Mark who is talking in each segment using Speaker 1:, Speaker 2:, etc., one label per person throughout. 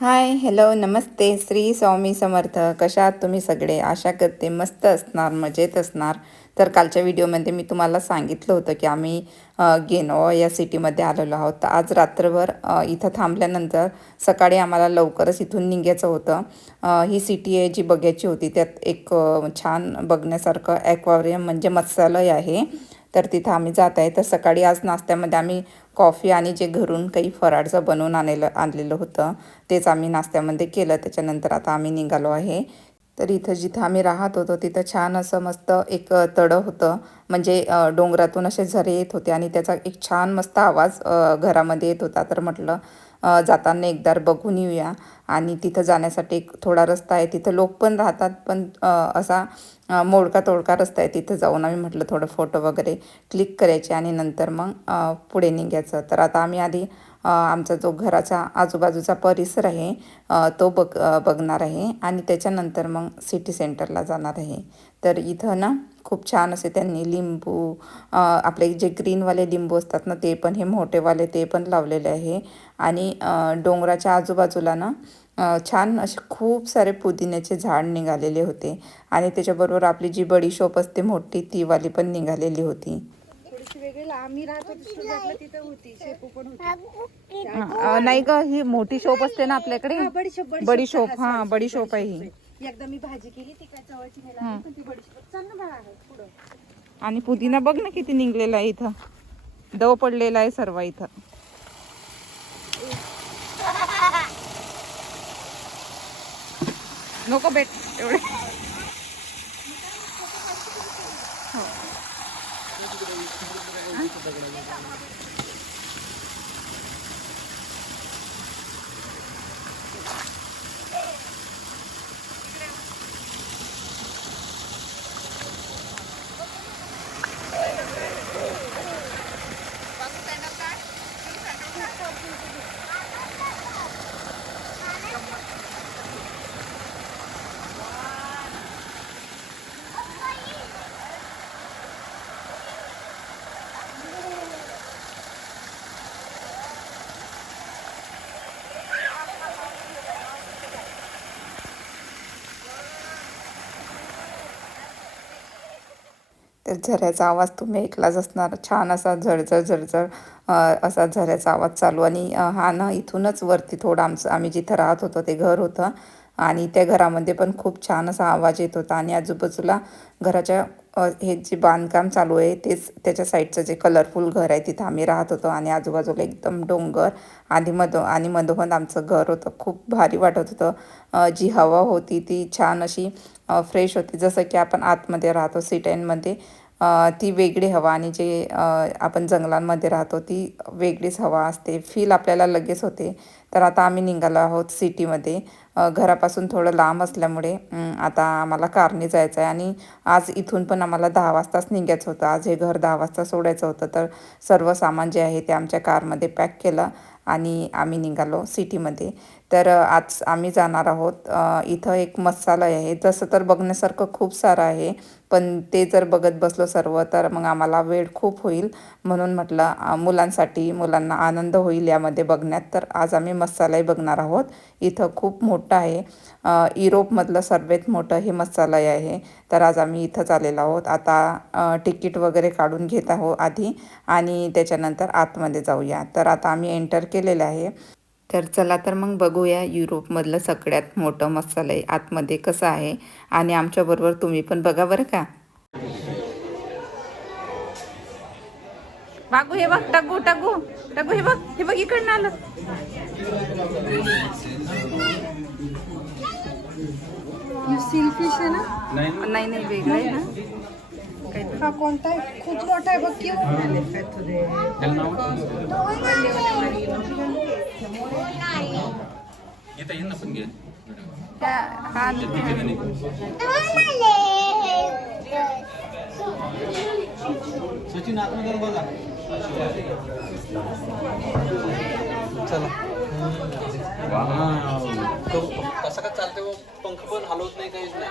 Speaker 1: Hi hello नमस्ते श्री स्वामी समर्थ. कशा आहात तुम्ही सगळे? आशा करते मस्त असणार मजेत असणार. तर कालच्या व्हिडिओमध्ये मी तुम्हाला सांगितलं होतं की आम्ही गेनोवा या सिटीमध्ये आलेलो आहोत. आज रात्रभर इथं थांबल्यानंतर सकाळी आम्हाला लवकरच इथून निघायचं होतं. ही सिटी आहे जी बघायची होती. त्यात एक छान बघण्यासारखं ॲक्वारियम म्हणजे मत्स्यालय आहे. तर तिथं आम्ही जात आहे. तर सकाळी आज नाश्त्यामध्ये आम्ही कॉफी आणि जे घरून काही फराळचं बनवून आणलेलं आणलेलं होतं तेच आम्ही नाश्त्यामध्ये केलं. त्याच्यानंतर आता आम्ही निघालो आहे. तर इथं जिथं आम्ही राहत होतो तिथं छान असं मस्त एक तडं होतं. म्हणजे डोंगरातून असे झरे येत होते आणि त्याचा एक छान मस्त आवाज घरामध्ये येत होता. तर म्हटलं जाताना एकदा बघून येऊया. आणि तिथं जाण्यासाठी एक थोडा रस्ता आहे. तिथं लोक पण राहतात पण असा मोडका तोडका रस्ता आहे तिथं जाऊन आम्ही म्हटलं थोडं फोटो वगैरे क्लिक करायचे आणि नंतर मग पुढे निघायचं. तर आता आम्ही आधी आमचा जो घराचा आजूबाजूचा परिसर आहे तो बघ बघणार आहे आणि त्याच्यानंतर मग सिटी सेंटरला जाणार आहे. तर इथं ना खूप छान असे त्यांनी लिंबू आपले जे ग्रीनवाले लिंबू असतात ना ते पण हे मोठेवाले ते पण लावलेले आहे. आणि डोंगराच्या आजूबाजूला ना छान असे खूप सारे पुदिन्याचे झाड निघालेले होते. आणि त्याच्याबरोबर आपली जी बडीशोप असते मोठी ती वाली पण निघालेली होती.
Speaker 2: शेपू
Speaker 1: नाही ग ही मोठी शोप असते ना आपल्याकडे.
Speaker 2: बडीशोप
Speaker 1: बडीशोप,
Speaker 2: हा,
Speaker 1: हा,
Speaker 2: sorry,
Speaker 1: बडीशोप आहे ही.
Speaker 2: एकदा मी भाजी केली ती काय पण ती बडीशोप पुढं.
Speaker 1: आणि पुदिना बघ ना किती निघलेला आहे इथं. दव पडलेला आहे सर्व इथं. नको भेट एवढे. हो. तर झऱ्याचा आवाज तुम्ही ऐकलाच असणार. छान असा झळझळ झळझळ असा झऱ्याचा आवाज चालू. आणि हा ना इथूनच वरती थोडं आमचं आम्ही जिथं राहत होतो ते घर होतं. आणि त्या घरामध्ये पण खूप छान असा आवाज येत होता. आणि आजूबाजूला घराच्या हे जे बांधकाम चालू आहे तेच त्याच्या साईडचं जे कलरफुल घर आहे तिथं आम्ही राहत होतो. आणि आजूबाजूला एकदम डोंगर आणि मधो आणि मधोमध आमचं घर होतं. खूप भारी वाटत होतं. जी हवा होती ती छान अशी फ्रेश होती. जसं की आपण आतमध्ये राहतो सिटाईनमध्ये ती वेगळी हवा आणि जे आपण जंगलांमध्ये राहतो ती वेगळीच हवा असते. फील आपल्याला लगेच होते. तर आता आम्ही निघालो आहोत सिटीमध्ये घरापासून थोडं लांब असल्यामुळे आता आम्हाला कारने जायचं आहे आणि आज इथून पण आम्हाला दहा वाजताच निघायचं होतं. आज हे घर दहा वाजता सोडायचं होतं तर सर्व सामान जे आहे ते आमच्या कारमध्ये पॅक केलं आणि आम्ही निघालो सिटीमध्ये. तर आज आम्ही जाणार आहोत. इथं एक मसालय आहे. तसं तर बघण्यासारखं खूप सारं आहे. पण ते जर बघत बसलो सर्व तर मग आम्हाला वेळ खूप होईल. म्हणून म्हटलं मुलांसाठी मुलांना आनंद होईल यामध्ये बघण्यात. तर आज आम्ही मसालाही बघणार आहोत. इथं खूप मोठं आहे. युरोपमधलं सर्वात मोठं हे मसालय आहे. तर आज आम्ही इथंच आलेलो आहोत. आता तिकीट वगैरे काढून घेत आहोत आधी आणि त्याच्यानंतर आतमध्ये जाऊया. तर आता आम्ही एंटर केलेलं आहे. तर चला तर मग बघूया युरोपमधलं सगळ्यात मोठं मसालय आतमध्ये कसं आहे आणि आमच्याबरोबर तुम्ही पण बघा बरं का. बागू हे बघ टगू टगू टगू हे बघ हे बघ इकडनं आलं.
Speaker 2: सिल्फिश आहे ना?
Speaker 1: नाही नाही वेगळं आहे ना.
Speaker 2: हा कोणता आहे खूप मोठा आहे बघ की
Speaker 1: हा।
Speaker 3: सचिन आतमध्ये बघा चला। कसं का चालते व? पंख पण हलवत नाही काहीच नाही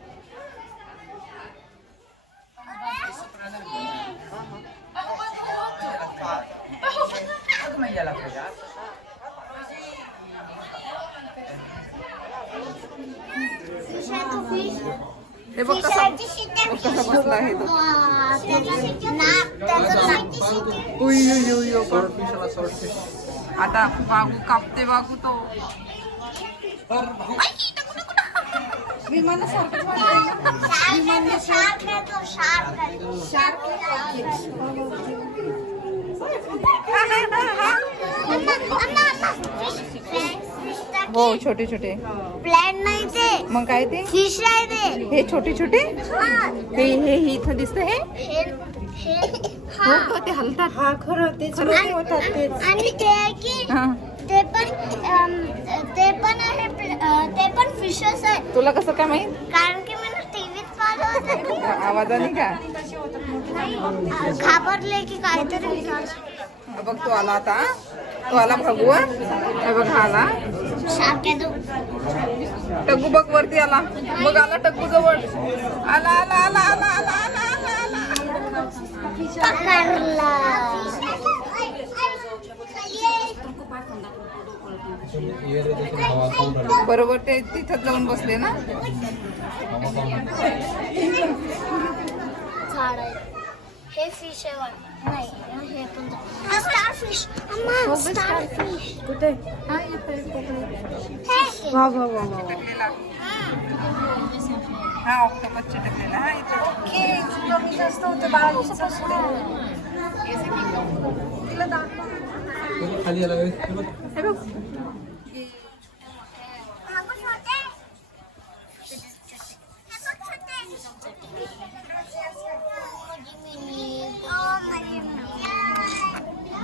Speaker 1: ito. Uy, uy, uy, uy. Ata, bago kapte, bago to. Ay, kita ko na ko na. Biman na shark.
Speaker 4: Biman na shark. Shark na to, shark. Shark
Speaker 2: na
Speaker 4: to.
Speaker 2: Shark na to.
Speaker 1: हो छोटे छोटे.
Speaker 4: Plan नाही ते.
Speaker 1: मग काय ते?
Speaker 4: Fish आहे ते.
Speaker 1: हे छोटे छोटे?
Speaker 4: हा.
Speaker 1: हे हे हे इथं दिसतं हे?
Speaker 4: हे
Speaker 1: का ते हलतात? हा खरं तेच.
Speaker 4: आणि आणि ते आहे की
Speaker 1: हा.
Speaker 4: ते पण अम, ते पण आहे प्ल- अ, ते पण फिशेस आहे.
Speaker 1: तुला कसं काय माहीत?
Speaker 4: कारण की मी टीव्हीत पाहिलं होतं. की
Speaker 1: आवाजाने का?
Speaker 4: नाही, घाबरले की काहीतरी
Speaker 1: हा बघ तो आला आता तो आला भगवा? हे बघ हा आला. टग्गू बघ वरती आला. बघ आला टग्गू जवळ. आला आला आला आला आला आला आला. बरोबर ते तिथं जाऊन बसले ना?
Speaker 4: हे फिश आहे. नाही हे पण स्टार फिश अम्मा स्टार फिश
Speaker 2: कुठे?
Speaker 4: हे
Speaker 2: वा वा वा वा
Speaker 1: हा. ऑक्टोपस चिटकलेला हा इथं
Speaker 2: कमी जास्त होतं बारा दिवसापासून
Speaker 3: तो खाली आला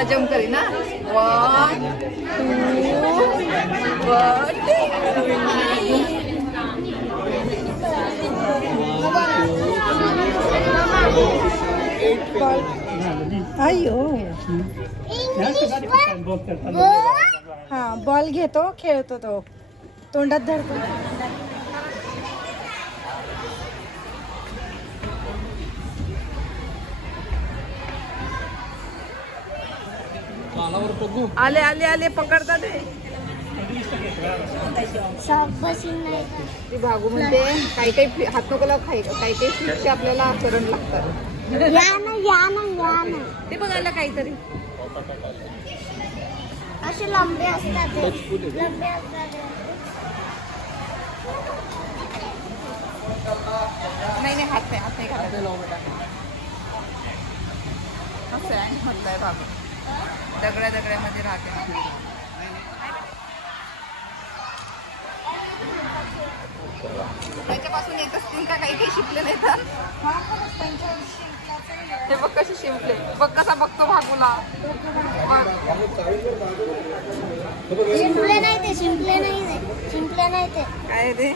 Speaker 1: आता जम करी ना? वन टू वन
Speaker 2: अयो हा बॉल घेतो खेळतो तो. तोंडात धरतो.
Speaker 3: आले
Speaker 1: आले आले पकडतात ती. भागू म्हणते काही काही हात नकोला काही काही फिशचे आपल्याला करण लागतात. ते बघायला काहीतरी.
Speaker 4: असे लांबे असतात
Speaker 1: नाही नाही हात नाही हात नाही असं आहे म्हटलंय बाबा. दगड्या दगड्यामध्ये राहते. त्याच्यापासून येत असतील का काही काही शिकले नाही तर. हे बघ कसे शिंपले. बघ कसा बघतो भागूला. बघ.
Speaker 4: शिंपले नाही ते शिंपले नाही ते. शिंपले नाही ते.
Speaker 1: काय ते.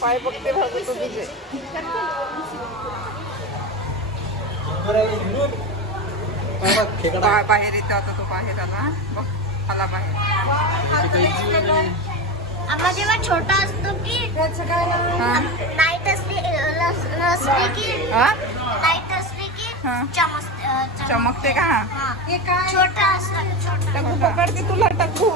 Speaker 1: पाय बघते भागू तुझे. बा- बाहेर येतो आता तो बाहेर आला. बघ आला बाहेर.
Speaker 4: आम्हा जेव्हा छोटा असतो की
Speaker 1: हा.
Speaker 4: नाईट असली नस- नसली की
Speaker 1: हा?
Speaker 4: नाईट असली की
Speaker 1: हा.
Speaker 4: चमस अ, चम-
Speaker 1: चमकते का? हा.
Speaker 4: छोटा असला छोटा.
Speaker 1: टक्कू पकडते तुला टक्कू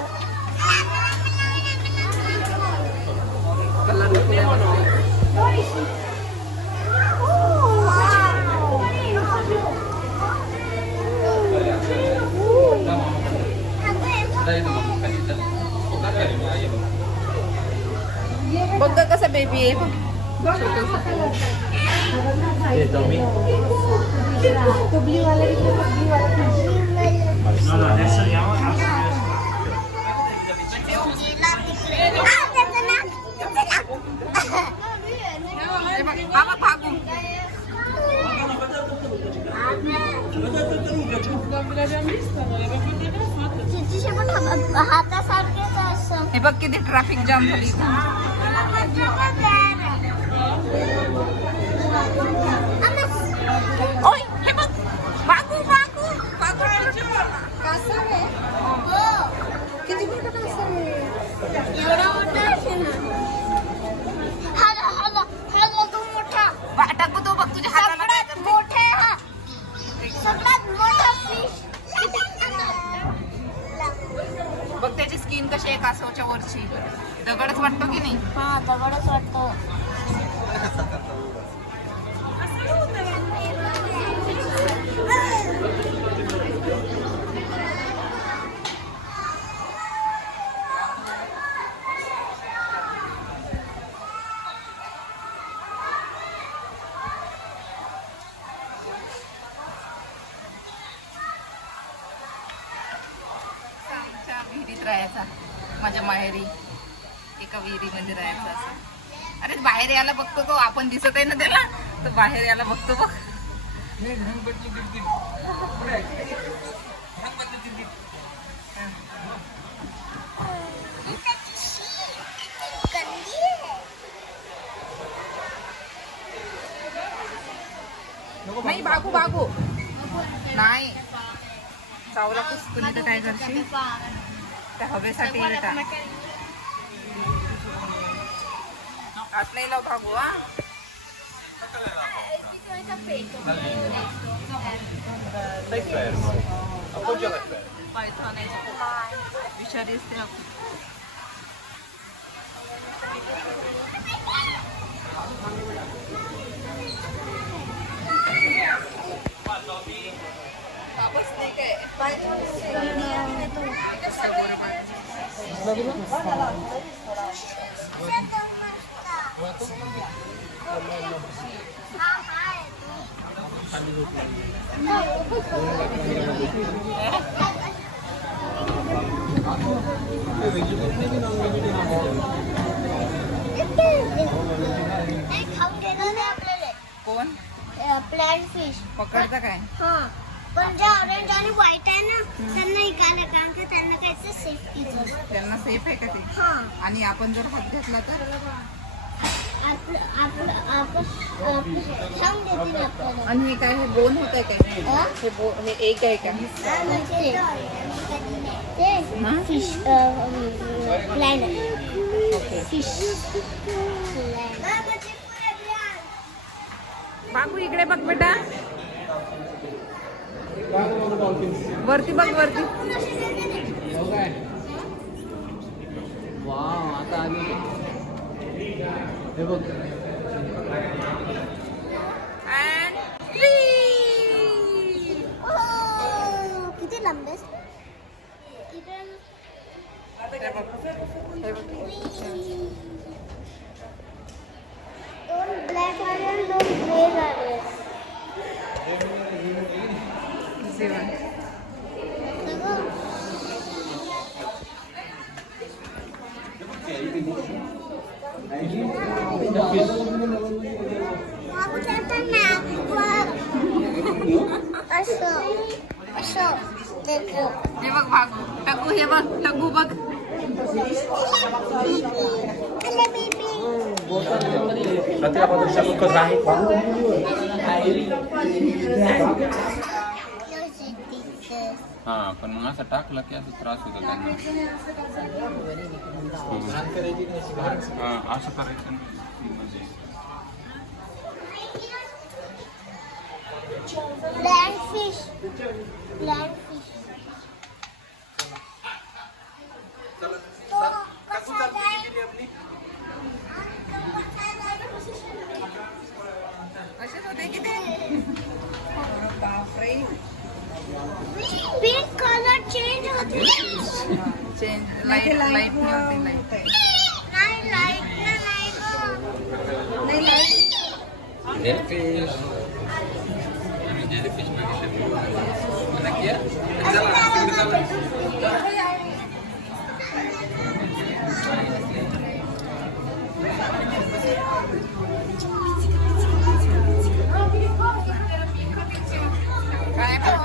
Speaker 1: Huwag ka sa baby. Eh, dami. Tubli
Speaker 4: wala rin na
Speaker 1: tubli wala राहायचा. माझ्या माहेरी. एका विहिरीमध्ये राहायचा असं. अरे बाहेर यायला बघतो तो. आपण दिसत आहे ना त्याला? तो बाहेर यायला बघतो बघ. नाही बागू बागू. नाही. चावला तर काय करशील? हवेसाठी बेटा आत नाही लाव भागू हा पायथॉन आहे विषारी असते आपण वापस नाही काय कोण?
Speaker 4: प्लॅन फिश
Speaker 1: पकडता काय?
Speaker 4: हा. पण जे ऑरेंज आणि व्हाईट आहे ना त्यांना इकायला कारण की त्यांना काहीच सेफ्टीचं असतं.
Speaker 1: त्यांना सेफ आहे का ते?
Speaker 4: हा.
Speaker 1: आणि आपण जर हात घेतला तर?
Speaker 4: आपण आपण- सांग देतील आपल्याला.
Speaker 1: आणि हे काय हे बोन होत आहे काय?
Speaker 4: हा?
Speaker 1: हे बो हे एक आहे का?
Speaker 4: ते ते फिश प्लॅन फिश
Speaker 1: बाबू इकडे बघ बेटा. वरती बघ वरती.
Speaker 3: वाव आता आली. हे बघ.
Speaker 1: And
Speaker 4: किती लांब. दोन ब्लॅक आणि दोन ग्रे आले
Speaker 1: जेवण.
Speaker 4: असं असं देखो
Speaker 1: हे बघ भागू टकू हे बघ टकू बघ
Speaker 4: अरे बेबी
Speaker 5: हा पण मग असं टाकलं की असं त्रास होतो त्यांना. हा असं करायचं म्हणजे
Speaker 4: ब्लँड फिश ब्लँड फिश
Speaker 1: असेच होते की ते बापरे
Speaker 4: पिंक कलर चेंज होते
Speaker 1: चेंज लाइट लाइट नाही होते लाइट
Speaker 4: नाही लाइट
Speaker 5: जेलीफिश जेलीफिश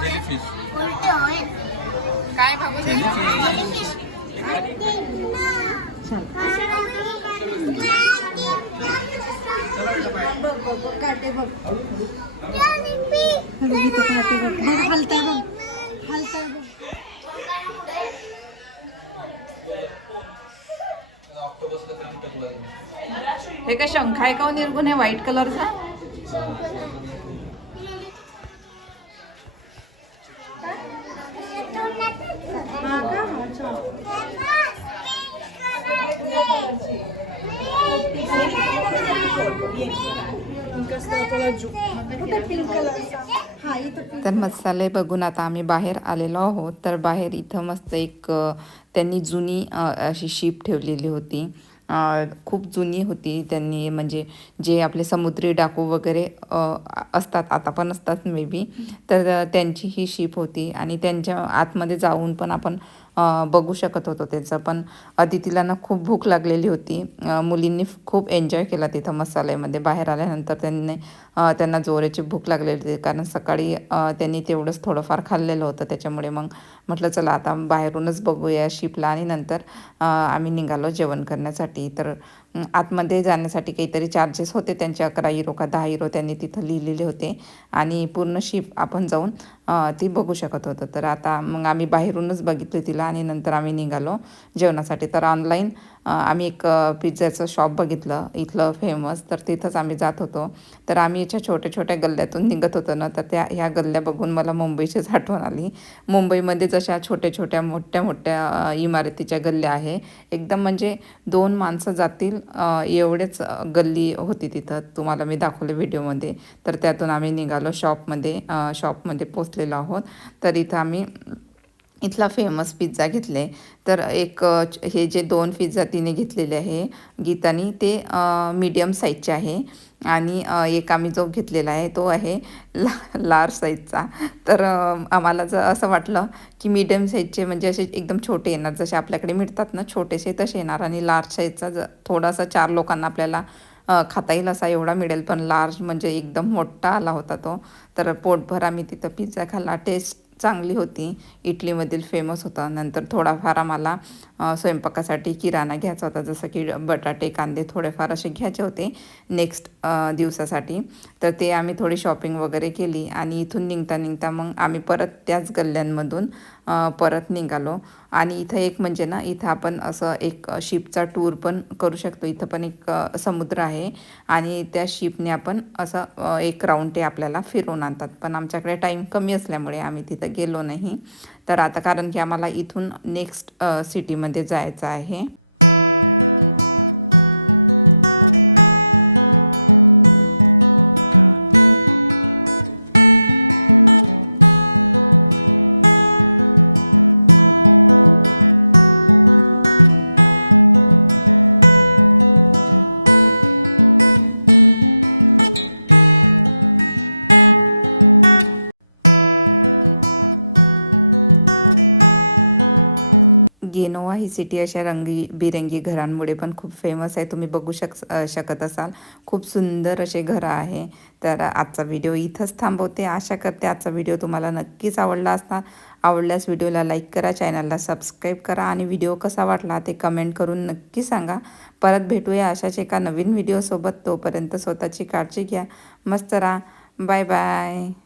Speaker 5: जेलीफिश
Speaker 4: कोणते होय
Speaker 1: काय बाबू
Speaker 5: जेलीफिश
Speaker 2: बघ बघ काटे बघ काटे बघ बघ बघ हलताय बघ
Speaker 1: हे काय शंख आहे का हो निर्गुण? आहे व्हाईट कलरचा मसाले बघून आता आम्ही बाहेर आलेलो आहोत. तर बाहेर इथं मस्त एक त्यांनी जुनी अशी शीप ठेवलेली होती. खूप जुनी होती. त्यांनी म्हणजे जे आपले समुद्री डाकू वगैरे असतात आता पण असतात मे बी तर त्यांची ही शीप होती आणि त्यांच्या आतमध्ये जाऊन पण आपण बघू शकत होतो त्याचं. पण अदितीला ना खूप भूक लागलेली होती. मुलींनी खूप एन्जॉय केला तिथं मसाल्यामध्ये. बाहेर आल्यानंतर त्यांनी त्यांना जोराची भूक लागलेली होती. कारण सकाळी त्यांनी तेवढंच थोडंफार खाल्लेलं होतं. त्याच्यामुळे मग म्हटलं चला आता बाहेरूनच बघूया शिपला आणि नंतर आम्ही निघालो जेवण करण्यासाठी. तर आतमध्ये जाण्यासाठी काहीतरी चार्जेस होते. त्यांचे अकरा हिरो का दहा हिरो त्यांनी तिथं लिहिलेले होते. आणि पूर्ण शिप आपण जाऊन ती बघू शकत होतं. तर आता मग आम्ही बाहेरूनच बघितली तिला आणि नंतर आम्ही निघालो जेवणासाठी. तर ऑनलाईन आम्ही एक पिझ्झाचं शॉप बघितलं. इथलं फेमस तर तिथंच आम्ही जात होतो. तर आम्ही याच्या छोट्या छोट्या गल्ल्यातून निघत होतो ना तर त्या ह्या गल्ल्या बघून मला मुंबईचीच आठवण आली. मुंबईमध्ये जशा छोट्या छोट्या मोठ्या मोठ्या इमारतीच्या गल्ल्या आहे एकदम म्हणजे दोन माणसं जातील एवढेच गल्ली होती तिथं. तुम्हाला मी दाखवले व्हिडिओमध्ये. तर त्यातून आम्ही निघालो शॉपमध्ये शॉपमध्ये पोचलेलो आहोत. तर इथं आम्ही इथला फेमस पिझ्झा घेतले. तर एक हे जे दोन पिझ्झा तिने घेतलेले आहे गीतानी ते मीडियम साईजचे आहे. आणि एक आम्ही जो घेतलेला आहे तो आहे ला लार्ज साईजचा तर आम्हाला जर असं वाटलं की मीडियम साईजचे म्हणजे असे एकदम छोटे येणार. जसे आपल्याकडे मिळतात ना छोटेसे तसे येणार. आणि लार्ज साईजचा ज थोडासा चार लोकांना आपल्याला खाता येईल असा एवढा मिळेल. पण लार्ज म्हणजे एकदम मोठा आला होता तो. तर पोटभर आम्ही तिथं पिझ्झा खाल्ला. टेस्ट चांगली होती. इटलीमधील फेमस होता. नंतर थोडाफार आम्हाला स्वयंपाकासाठी किराणा घ्यायचा होता. जसं की बटाटे कांदे थोडेफार असे घ्यायचे होते नेक्स्ट दिवसासाठी. तर ते आम्ही थोडी शॉपिंग वगैरे केली आणि इथून निघता निघता मग आम्ही परत त्याच गल्ल्यांमधून परत निघालो. आणि इथं एक म्हणजे ना इथं आपण असं एक शिपचा टूर पण करू शकतो. इथं पण एक समुद्र आहे. आणि त्या शिपने आपण असं एक राऊंड ते आपल्याला फिरवून आणतात. पण आमच्याकडे टाईम कमी असल्यामुळे आम्ही तिथं गेलो नाही. तर आता कारण की आम्हाला इथून नेक्स्ट सिटीमध्ये जायचं आहे. गेनोवा ही सिटी अशा रंगी बिरंगी घरांमुळे पण खूप फेमस आहे. तुम्ही बघू शक शकत असाल. खूप सुंदर असे घरं आहे. तर आजचा व्हिडिओ इथंच थांबवते. आशा करते आजचा व्हिडिओ तुम्हाला नक्कीच आवडला असणार. आवडल्यास व्हिडिओला लाईक करा चॅनलला सबस्क्राईब करा आणि व्हिडिओ कसा वाटला ते कमेंट करून नक्की सांगा. परत भेटूया अशाच एका नवीन व्हिडिओसोबत तोपर्यंत स्वतःची काळजी घ्या. मस्त राहा. Bye bye